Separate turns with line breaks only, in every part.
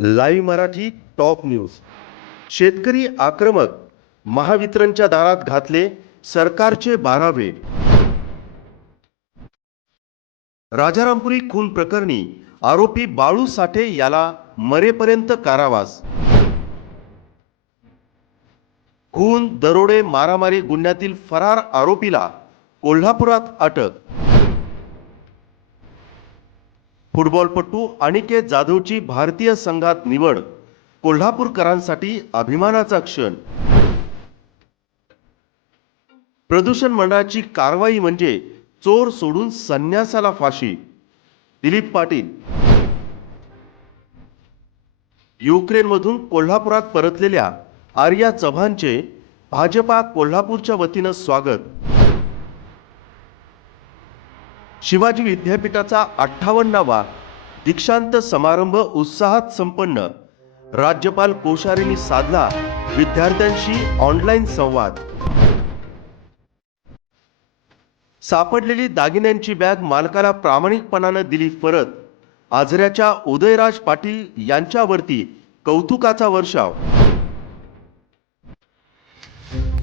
Live Marathi top news. शेतकरी आक्रमक महावितरणच्या दारात घातले सरकारचे बारावे. राजारामपुरी खून प्रकरणी आरोपी बाळू साठे याला मरेपर्यंत कारावास. खून दरोडे मारामारी गुन्ह्यातील फरार आरोपीला कोल्हापुरात अटक. फुटबॉलपटू अनिकेत जाधवची भारतीय संघात निवड कोल्हापूरकरांसाठी अभिमानाचा क्षण. प्रदूषण मंडळाची कारवाई म्हणजे चोर सोडून संन्यासाला फाशी. दिलीप पाटील. युक्रेनमधून कोल्हापुरात परतलेल्या आर्या चव्हाणचे भाजपा कोल्हापूरच्या वतीनं स्वागत. शिवाजी विद्यापीठाचा अठ्ठावन्नावा दीक्षांत समारंभ उत्साहात संपन्न. राज्यपाल कोश्यारींनी साधला विद्यार्थ्यांशी ऑनलाईन संवाद. सापडलेली दागिन्यांची बॅग मालकाला प्रामाणिकपणानं दिली परत. आजऱ्याच्या उदयराज पाटील यांच्यावरती कौतुकाचा वर्षाव.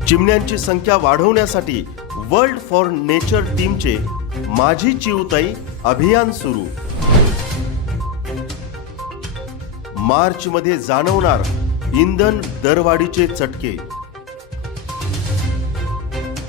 चिमण्यांची संख्या वाढवण्यासाठी वर्ल्ड फॉर नेचर टीमचे माझी चिवताई अभियान सुरू. मार्च मध्ये जाणवणार इंधन दरवाढीचे चटके.